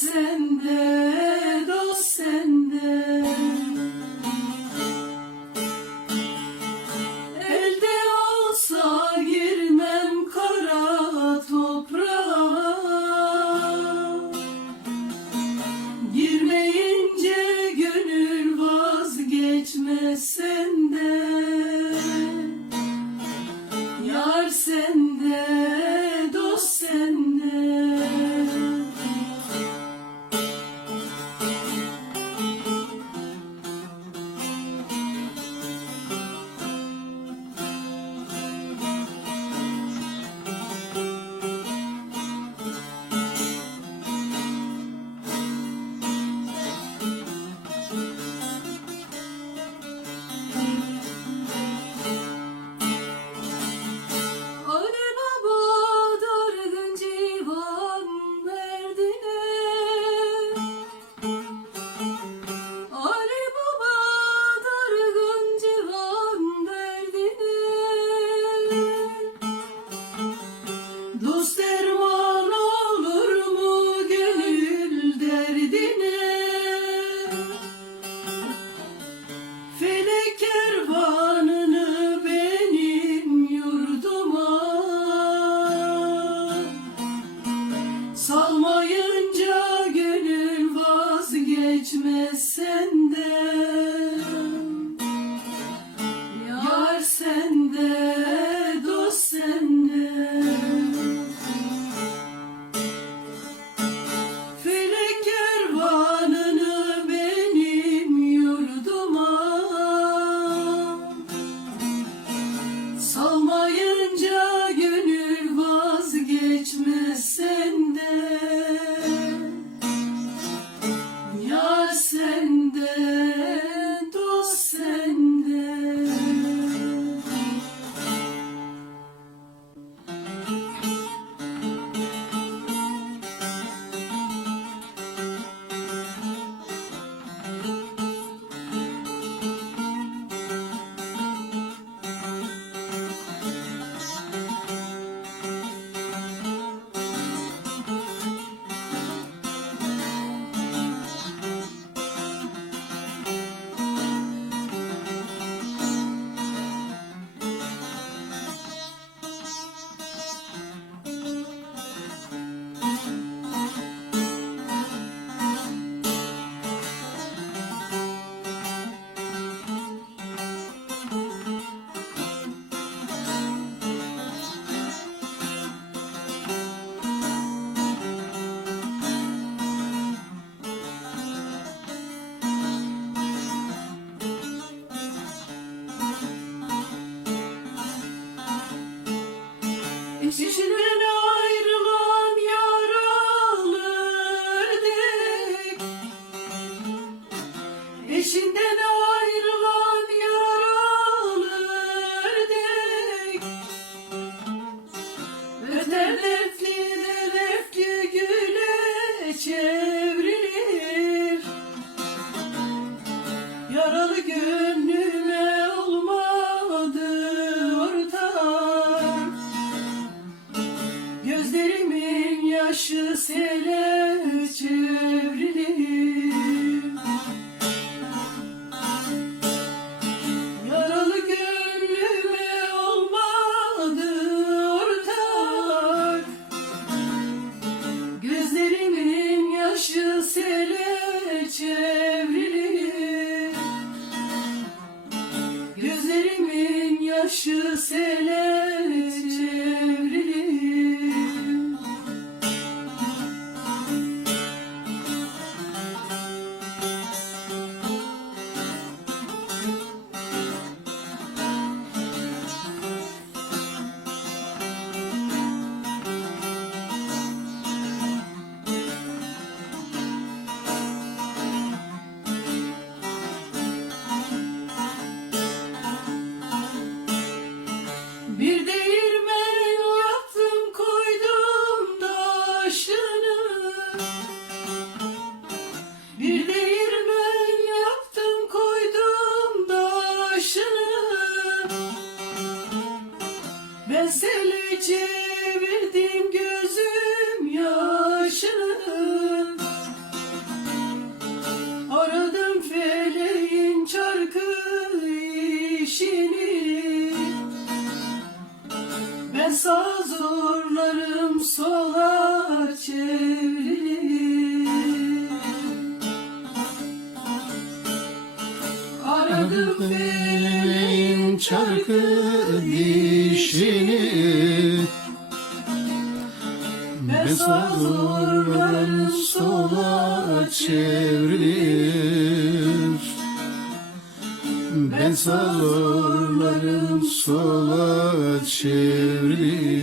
sen Eşinden Seni çevirdim gözüm yaşını. Aradım feleğin çarkı işini. Ben sağ zorlarım sola çevrilir Aradım feleğin çarkı dişini Sağlarım sola çevrilir. Ben sağlarım sola çevrilir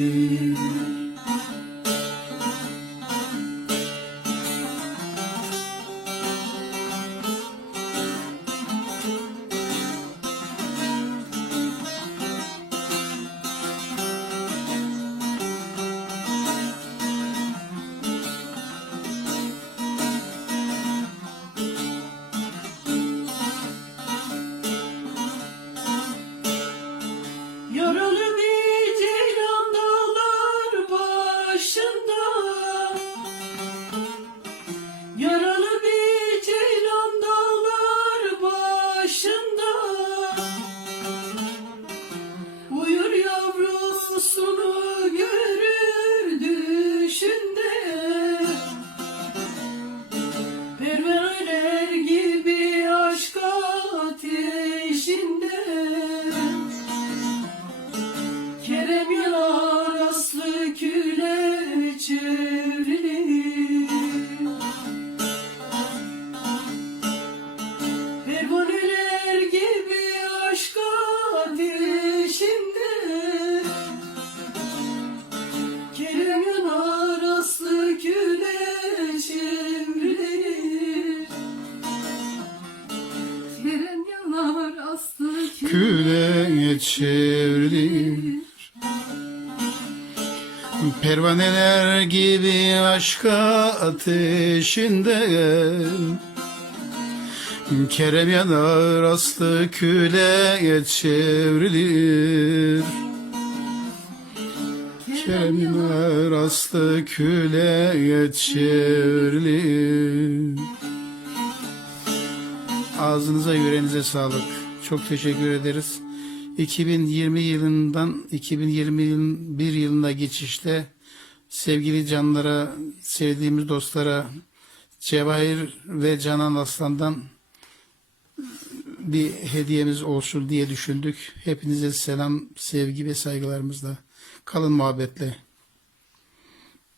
küle çevrilir Pervaneler gibi aşka ateşinde. Kerem yanar aslı küle çevrilir Kerem yanar aslı küle çevrilir Ağzınıza yüreğinize sağlık. Çok teşekkür ederiz. 2020 yılından 2021 yılına geçişte sevgili canlara, sevdiğimiz dostlara Cevahir ve Canan Aslan'dan bir hediyemiz olsun diye düşündük. Hepinize selam, sevgi ve saygılarımızla. Kalın muhabbetle.